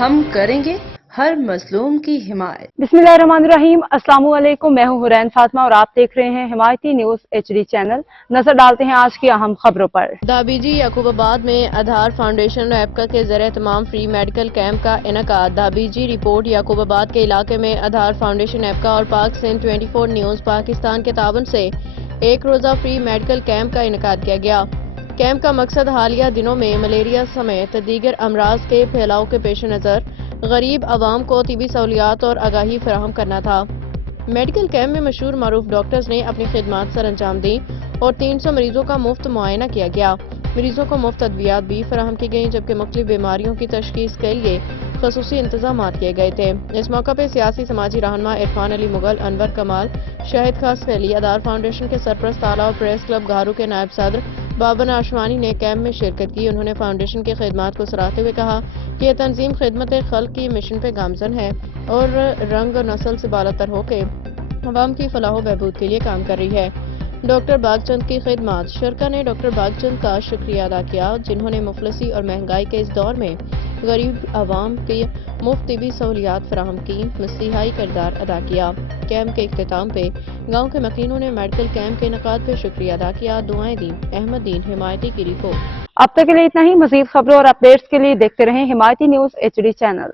ہم کریں گے ہر مظلوم کی حمایت۔ بسم اللہ الرحمن الرحیم، السلام علیکم، میں ہوں حرین فاطمہ اور آپ دیکھ رہے ہیں حمایتی نیوز HD چینل۔ نظر ڈالتے ہیں آج کی اہم خبروں پر۔ دھابیجی یعقوب آباد میں آدھار فاؤنڈیشن ریبکا کے زیر اہتمام فری میڈیکل کیمپ کا انعقاد۔ دھابیجی رپورٹ یعقوب آباد کے علاقے میں آدھار فاؤنڈیشن ریبکا اور پاک سندھ 24 نیوز پاکستان کے تعاون سے ایک روزہ فری میڈیکل کیمپ کا انعقاد کیا گیا۔ کیمپ کا مقصد حالیہ دنوں میں ملیریا سمیت دیگر امراض کے پھیلاؤ کے پیش نظر غریب عوام کو طبی سہولیات اور آگاہی فراہم کرنا تھا۔ میڈیکل کیمپ میں مشہور معروف ڈاکٹرز نے اپنی خدمات سر انجام دیں اور 300 مریضوں کا مفت معائنہ کیا گیا۔ مریضوں کو مفت ادویات بھی فراہم کی گئیں، جبکہ مختلف بیماریوں کی تشخیص کے لیے خصوصی انتظامات کیے گئے تھے۔ اس موقع پہ سیاسی سماجی رہنما عرفان علی مغل، انور کمال، شاہد خاص خیلی، آدھار فاؤنڈیشن کے سرپرست اعلیٰ اور پریس کلب گھارو کے نائب صدر بابن آشوانی نے کیمپ میں شرکت کی۔ انہوں نے فاؤنڈیشن کی خدمات کو سراہتے ہوئے کہا کہ یہ تنظیم خدمت خلق کی مشن پہ گامزن ہے اور رنگ و نسل سے بالاتر ہو کے عوام کی فلاح و بہبود کے لیے کام کر رہی ہے۔ ڈاکٹر باغچند کی خدمات۔ شرکا نے ڈاکٹر باغچند کا شکریہ ادا کیا، جنہوں نے مفلسی اور مہنگائی کے اس دور میں غریب عوام کی مفت طبی سہولیات فراہم کی، مسیحائی کردار ادا کیا۔ کیمپ کے اختتام پہ گاؤں کے مکینوں نے میڈیکل کیمپ کے انعقاد پہ شکریہ ادا کیا، دعائیں دیں۔ احمد دین، حمایتی کی رپورٹ۔ اب تک کے لیے اتنا ہی۔ مزید خبروں اور اپڈیٹس کے لیے دیکھتے رہیں حمایتی نیوز HD چینل۔